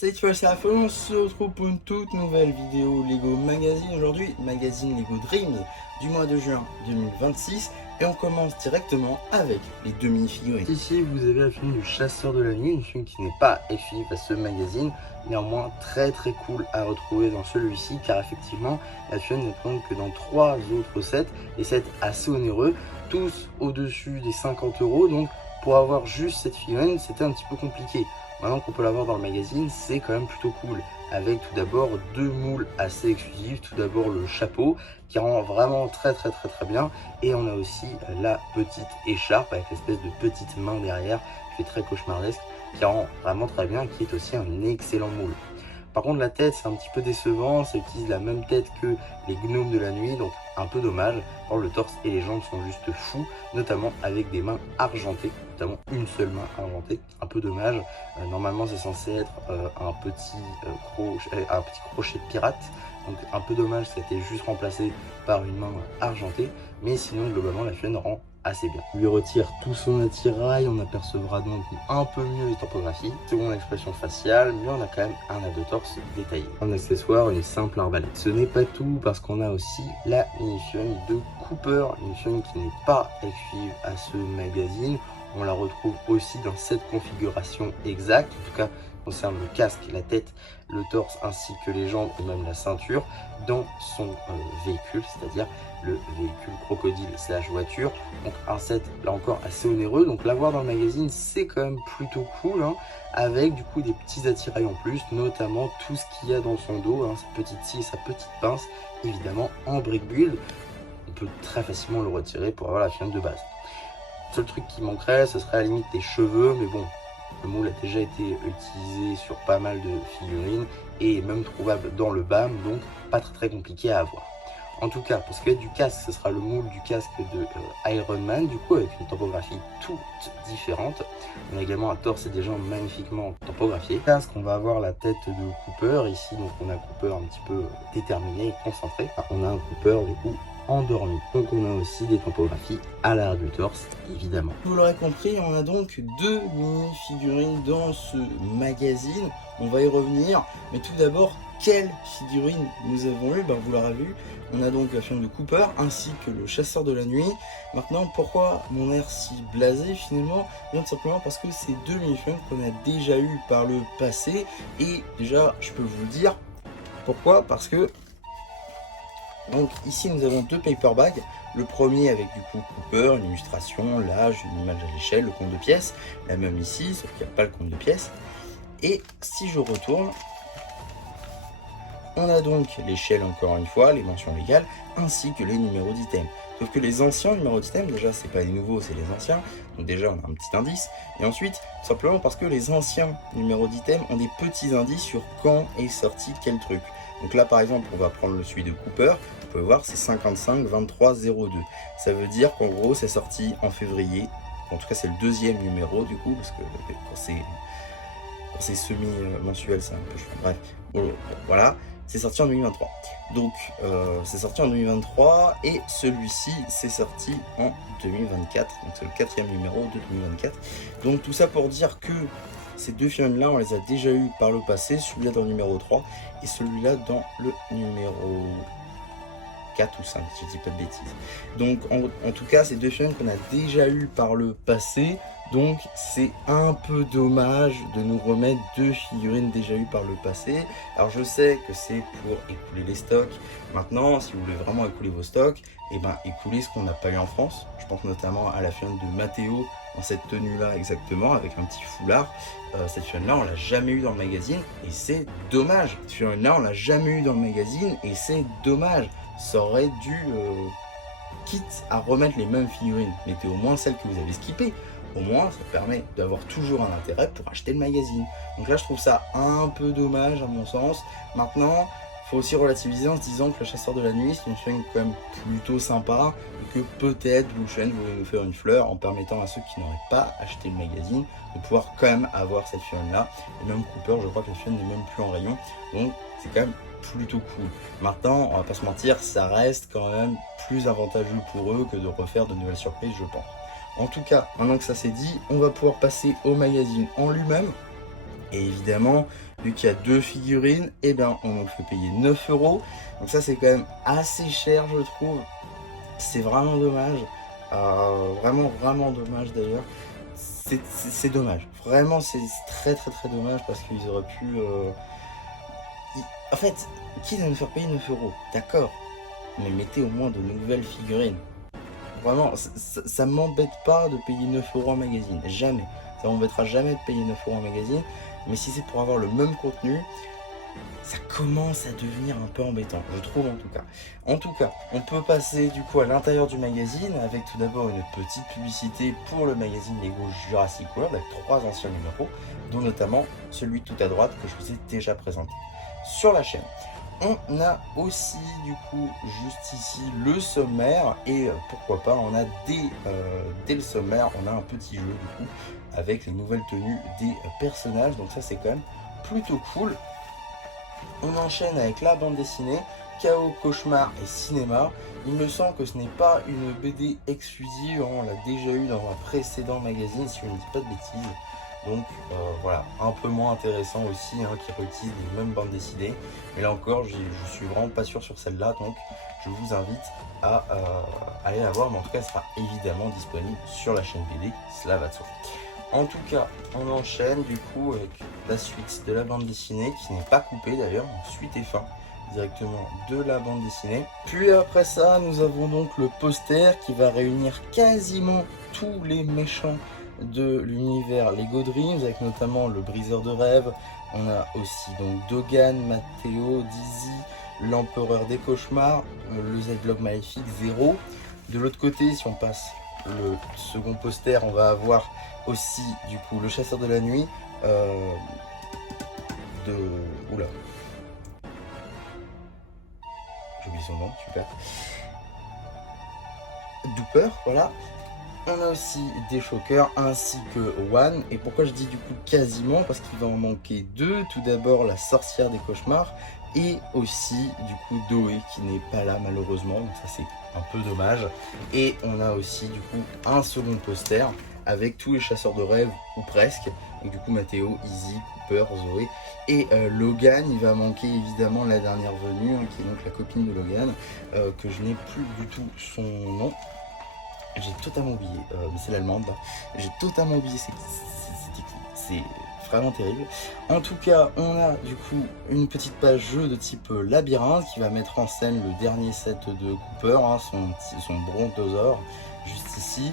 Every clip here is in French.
Salut, tu vois, c'est Raphaël, on se retrouve pour une toute nouvelle vidéo Lego Magazine. Aujourd'hui, magazine Lego Dreams du mois de juin 2026. Et on commence directement avec les deux mini-figurines. Ici, vous avez la figurine du Chasseur de la Nuit, une figurine qui n'est pas exclusive à ce magazine. Néanmoins, très cool à retrouver dans celui-ci, car effectivement, la figurine n'est présente que dans 3 autres sets, des sets assez onéreux, tous au-dessus des 50 €. Donc, pour avoir juste cette figurine, c'était un petit peu compliqué. Maintenant qu'on peut l'avoir dans le magazine, c'est quand même plutôt cool. Avec tout d'abord 2 moules assez exclusifs. Tout d'abord le chapeau qui rend vraiment très bien. Et on a aussi la petite écharpe avec l'espèce de petite main derrière qui fait très cauchemardesque, qui rend vraiment très bien, qui est aussi un excellent moule. Par contre, la tête, c'est un petit peu décevant. Ça utilise la même tête que les gnomes de la nuit, donc un peu dommage. Or, le torse et les jambes sont juste fous, notamment avec des mains argentées, notamment une seule main argentée. Un peu dommage. Normalement, c'est censé être un petit crochet de pirate. Donc, un peu dommage, ça a été juste remplacé par une main argentée. Mais sinon, globalement, la figurine rend assez bien. On lui retire tout son attirail, on apercevra donc un peu mieux les topographies. Seconde expression faciale, mais on a quand même un abdos torse détaillé. En accessoire, une simple arbalète. Ce n'est pas tout, parce qu'on a aussi la mini-figurine de Cooper, une figurine qui n'est pas exclusive à ce magazine. On la retrouve aussi dans cette configuration exacte, en tout cas concerne le casque, la tête, le torse ainsi que les jambes et même la ceinture dans son véhicule, c'est-à-dire le véhicule crocodile / voiture. Donc un set là encore assez onéreux, donc l'avoir dans le magazine c'est quand même plutôt cool, hein, avec du coup des petits attirails en plus, notamment tout ce qu'il y a dans son dos, hein, sa petite scie, sa petite pince, évidemment en brick build. On peut très facilement le retirer pour avoir la figurine de base. Le seul truc qui manquerait, ce serait à la limite des cheveux, mais bon, le moule a déjà été utilisé sur pas mal de figurines et est même trouvable dans le BAM, donc pas très compliqué à avoir. En tout cas, pour ce qui est du casque, ce sera le moule du casque de Iron Man, du coup avec une topographie toute différente. On a également un torse et des jambes magnifiquement topographiés. Casque, on va avoir la tête de Cooper ici, donc on a Cooper un petit peu déterminé et concentré. Enfin, on a un Cooper du coup endormi. Donc on a aussi des topographies à l'arrière du torse, évidemment. Vous l'aurez compris, on a donc 2 mini-figurines dans ce magazine. On va y revenir, mais tout d'abord, quelle figurine nous avons eu? Vous l'aurez vu, on a donc la figurine de Cooper ainsi que le Chasseur de la Nuit. Maintenant, pourquoi mon air si blasé finalement? Bien tout simplement parce que c'est 2 mini-figurines qu'on a déjà eu par le passé. Et déjà, je peux vous le dire, pourquoi? Parce que donc ici nous avons 2 paperbacks. Le premier avec du coup Cooper, une illustration, l'âge, une image à l'échelle, le compte de pièces. La même ici, sauf qu'il n'y a pas le compte de pièces. Et si je retourne, on a donc l'échelle encore une fois, les mentions légales, ainsi que les numéros d'items. Sauf que les anciens numéros d'items, déjà c'est pas les nouveaux, c'est les anciens. Donc déjà on a un petit indice. Et ensuite, simplement parce que les anciens numéros d'items ont des petits indices sur quand est sorti quel truc. Donc là par exemple, on va prendre celui de Cooper. Vous pouvez voir, c'est 55 23 02. Ça veut dire qu'en gros c'est sorti en février. En tout cas c'est le deuxième numéro du coup, parce que quand c'est semi-mensuel c'est un peu chiant. Bref, bon, voilà. C'est sorti en 2023. Donc, c'est sorti en 2023 et celui-ci, c'est sorti en 2024. Donc, c'est le 4e numéro de 2024. Donc, tout ça pour dire que ces 2 films-là, on les a déjà eu par le passé. Celui-là dans le numéro 3 et celui-là dans le numéro 4 ou 5, si je dis pas de bêtises. Donc, en tout cas, c'est 2 films qu'on a déjà eu par le passé. Donc c'est un peu dommage de nous remettre 2 figurines déjà eues par le passé. Alors je sais que c'est pour écouler les stocks. Maintenant, si vous voulez vraiment écouler vos stocks, écoulez ce qu'on n'a pas eu en France. Je pense notamment à la figurine de Matteo dans cette tenue là exactement, avec un petit foulard. Cette figurine là on l'a jamais eu dans le magazine et c'est dommage. Cette figurine là on l'a jamais eu dans le magazine et c'est dommage. Ça aurait dû, quitte à remettre les mêmes figurines, mettez au moins celles que vous avez skippées. Au moins, ça permet d'avoir toujours un intérêt pour acheter le magazine. Donc là, je trouve ça un peu dommage à mon sens. Maintenant, il faut aussi relativiser en se disant que le Chasseur de la Nuit, c'est une figurine quand même plutôt sympa et que peut-être Blue Chain voulait nous faire une fleur en permettant à ceux qui n'auraient pas acheté le magazine de pouvoir quand même avoir cette figurine-là. Et même Cooper, je crois que la figurine n'est même plus en rayon. Donc, c'est quand même plutôt cool. Maintenant, on va pas se mentir, ça reste quand même plus avantageux pour eux que de refaire de nouvelles surprises, je pense. En tout cas, maintenant que ça c'est dit, on va pouvoir passer au magazine en lui-même. Et évidemment, vu qu'il y a 2 figurines, et ben on nous fait payer 9 €. Donc ça c'est quand même assez cher je trouve. C'est vraiment dommage. Vraiment dommage d'ailleurs. C'est dommage. Vraiment c'est très dommage parce qu'ils auraient pu... En fait, quitte à nous faire payer 9 €, d'accord. Mais mettez au moins de nouvelles figurines. Vraiment, ça m'embête pas de payer 9 € en magazine. Jamais. Ça m'embêtera jamais de payer 9 € en magazine. Mais si c'est pour avoir le même contenu, ça commence à devenir un peu embêtant, je trouve en tout cas. En tout cas, on peut passer du coup à l'intérieur du magazine avec tout d'abord une petite publicité pour le magazine Lego Jurassic World avec 3 anciens numéros, dont notamment celui tout à droite que je vous ai déjà présenté sur la chaîne. On a aussi du coup juste ici le sommaire et pourquoi pas on a dès le sommaire on a un petit jeu du coup avec les nouvelles tenues des personnages, donc ça c'est quand même plutôt cool. On enchaîne avec la bande dessinée Chaos, Cauchemar et Cinéma. Il me semble que ce n'est pas une BD exclusive, on l'a déjà eu dans un précédent magazine si je ne dis pas de bêtises. Donc voilà, un peu moins intéressant aussi, qui réutilise les mêmes bandes dessinées. Mais là encore, je suis vraiment pas sûr sur celle-là, donc je vous invite à aller la voir. Mais en tout cas, elle sera évidemment disponible sur la chaîne BD, cela va de soi. En tout cas, on enchaîne du coup avec la suite de la bande dessinée, qui n'est pas coupée d'ailleurs, suite et fin directement de la bande dessinée. Puis après ça, nous avons donc le poster qui va réunir quasiment tous les méchants de l'univers Lego Dreams, avec notamment le briseur de rêves. On a aussi donc Dogan, Matteo, Dizzy, l'empereur des cauchemars, le Z-Blob maléfique, Zero. De l'autre côté, si on passe le second poster, on va avoir aussi du coup le chasseur de la nuit oula, j'ai oublié son nom, super, Dooper, voilà. On a aussi des Shockers ainsi que One. Et pourquoi je dis du coup quasiment? Parce qu'il va en manquer 2. Tout d'abord la sorcière des cauchemars et aussi du coup Doé qui n'est pas là malheureusement. Donc ça c'est un peu dommage. Et on a aussi du coup un second poster avec tous les chasseurs de rêves ou presque. Donc du coup Matteo, Izzy, Cooper, Zoé et Logan. Il va manquer évidemment la dernière venue qui est donc la copine de Logan que je n'ai plus du tout son nom. J'ai totalement oublié, mais c'est l'allemande là. J'ai totalement oublié, c'est vraiment terrible. En tout cas, on a du coup une petite page jeu de type labyrinthe qui va mettre en scène le dernier set de Cooper, son brontosaure, juste ici.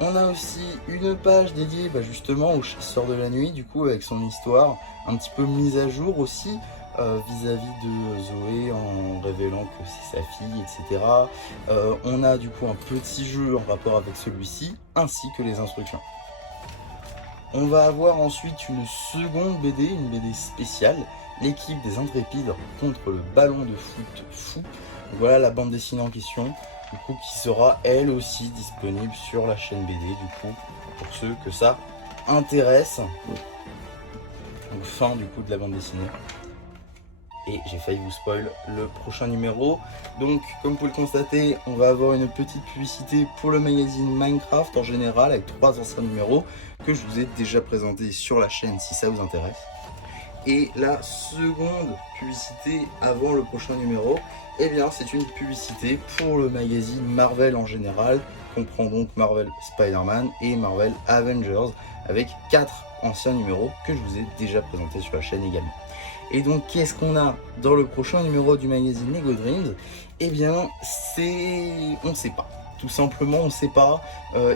On a aussi une page dédiée justement au chasseur de la nuit, du coup avec son histoire un petit peu mise à jour aussi. Vis-à-vis de Zoé en révélant que c'est sa fille, etc. On a du coup un petit jeu en rapport avec celui-ci, ainsi que les instructions. On va avoir ensuite une seconde BD, une BD spéciale, l'équipe des Intrépides contre le ballon de foot fou. Donc voilà la bande dessinée en question, du coup qui sera elle aussi disponible sur la chaîne BD, du coup pour ceux que ça intéresse. Donc fin du coup de la bande dessinée. Et j'ai failli vous spoil le prochain numéro. Donc comme vous pouvez le constater, on va avoir une petite publicité pour le magazine Minecraft en général avec 3 anciens numéros que je vous ai déjà présentés sur la chaîne si ça vous intéresse. Et la seconde publicité avant le prochain numéro, eh bien c'est une publicité pour le magazine Marvel en général, qui comprend donc Marvel Spider-Man et Marvel Avengers avec 4 anciens numéros que je vous ai déjà présentés sur la chaîne également. Et donc qu'est-ce qu'on a dans le prochain numéro du magazine Lego Dreams? Eh bien on ne sait pas. Tout simplement on ne sait pas.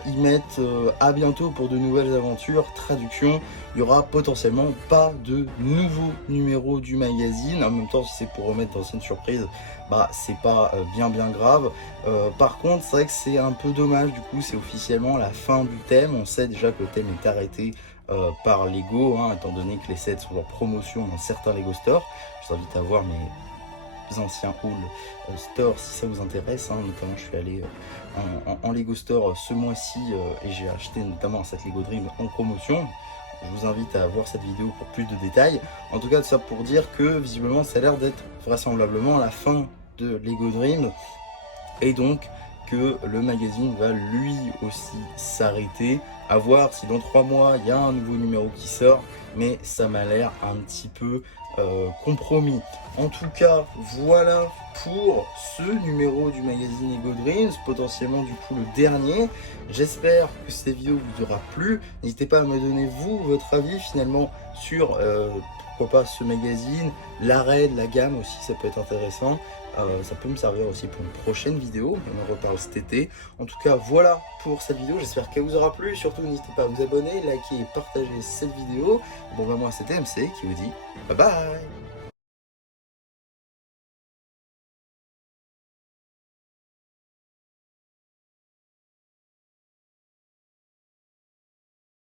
Ils mettent à bientôt pour de nouvelles aventures, traduction. Il y aura potentiellement pas de nouveaux numéros du magazine. En même temps si c'est pour remettre d'anciennes surprises, c'est pas bien grave. Par contre c'est vrai que c'est un peu dommage, du coup c'est officiellement la fin du thème. On sait déjà que le thème est arrêté par Lego, étant donné que les sets sont en promotion dans certains Lego Store. Je vous invite à voir mes anciens haul store si ça vous intéresse, notamment je suis allé en Lego Store ce mois-ci et j'ai acheté notamment un set Lego Dream en promotion. Je vous invite à voir cette vidéo pour plus de détails. En tout cas, tout ça pour dire que visiblement ça a l'air d'être vraisemblablement la fin de Lego Dream et donc que le magazine va lui aussi s'arrêter. À voir si dans 3 mois il y a un nouveau numéro qui sort, mais ça m'a l'air un petit peu compromis. En tout cas, voilà pour ce numéro du magazine Lego Dreams, potentiellement du coup le dernier. J'espère que cette vidéo vous aura plu. N'hésitez pas à me donner vous votre avis finalement sur pourquoi pas ce magazine, l'arrêt de la gamme aussi, ça peut être intéressant. Ça peut me servir aussi pour une prochaine vidéo, on en reparle cet été. En tout cas, voilà pour cette vidéo, j'espère qu'elle vous aura plu. Surtout, n'hésitez pas à vous abonner, liker et partager cette vidéo. Bon, bah moi, c'était MC qui vous dit bye bye.